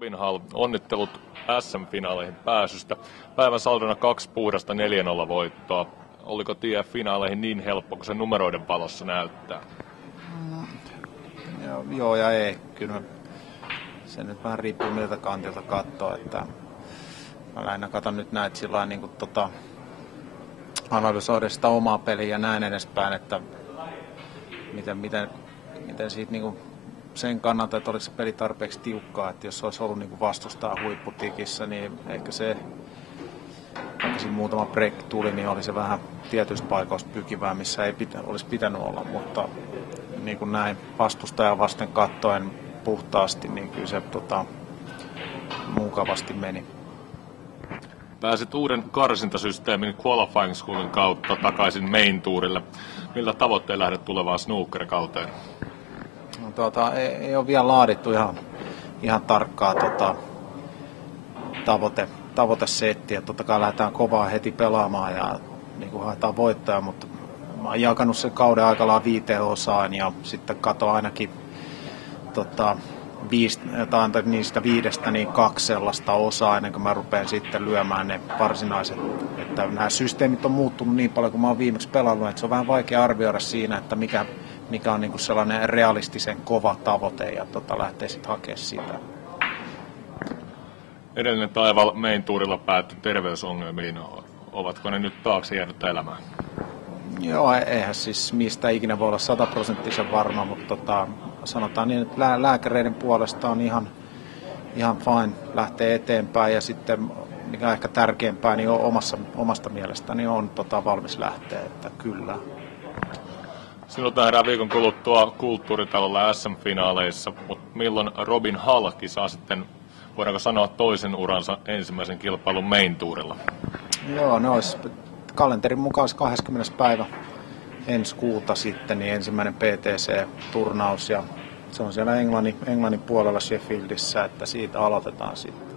Robin Hall, onnittelut SM-finaaleihin pääsystä. Päivän saldona 2 puhdasta 4-0 voittoa. Oliko tie finaaleihin niin helppo kuin se numeroiden valossa näyttää? Joo ja ei. Kyllä se nyt vähän riippuu miltä kantilta katsoo. Että mä lähinnä katson nyt näitä sillä niin kuin analysoida sitä omaa peliä ja näin edespäin, että miten siitä niin kuin sen kannalta, että oliko se peli tarpeeksi tiukkaa, että jos olisi ollut niin kuin vastustaa huipputikissä, niin ehkä se, vaikka siinä muutama break tuli, niin oli se vähän tietyistä paikoista pykivää, missä ei olisi pitänyt olla, mutta niin kuin näin vastustajaa vasten kattoen puhtaasti, niin kyllä se mukavasti meni. Pääsit uuden karsintasysteemin Qualifying Schoolin kautta takaisin Main Tourille. Millä tavoitteen lähdet tulevaan snookerikauteen? No, ei ole vielä laadittu ihan tarkkaa tavoitesettiä. Totta kai lähdetään kovaa heti pelaamaan ja niin kuin haetaan voittoja, mutta mä oon jakanut sen kauden aikallaan 5 osaan ja sitten katon ainakin niistä 5 niin 2 sellaista osaa ennen kuin mä rupean sitten lyömään ne varsinaiset. Että nämä systeemit on muuttunut niin paljon kuin mä oon viimeksi pelannut, että se on vähän vaikea arvioida siinä, että mikä on niin kuin sellainen realistisen kova tavoite ja lähtee sitten hakemaan sitä. Edellinen taival Main Tourilla päättyi terveysongelmiin. Ovatko ne nyt taakse jäänyt elämään? Joo, eihän siis mistä ikinä voi olla 100% varma, mutta sanotaan niin, että lääkäreiden puolesta on ihan fine lähteä eteenpäin ja sitten mikä on ehkä tärkeämpää, niin omasta mielestäni on valmis lähteä, että kyllä. Sinut nähdään viikon kuluttua Kulttuuritalolla SM-finaaleissa, mutta milloin Robin Hall saa sitten, voidaanko sanoa, toisen uransa ensimmäisen kilpailun Main Tourilla? Joo, ne olisi kalenterin mukaan 20. päivä ensi kuuta sitten, niin ensimmäinen PTC-turnaus ja se on siellä Englannin puolella Sheffieldissä, että siitä aloitetaan sitten.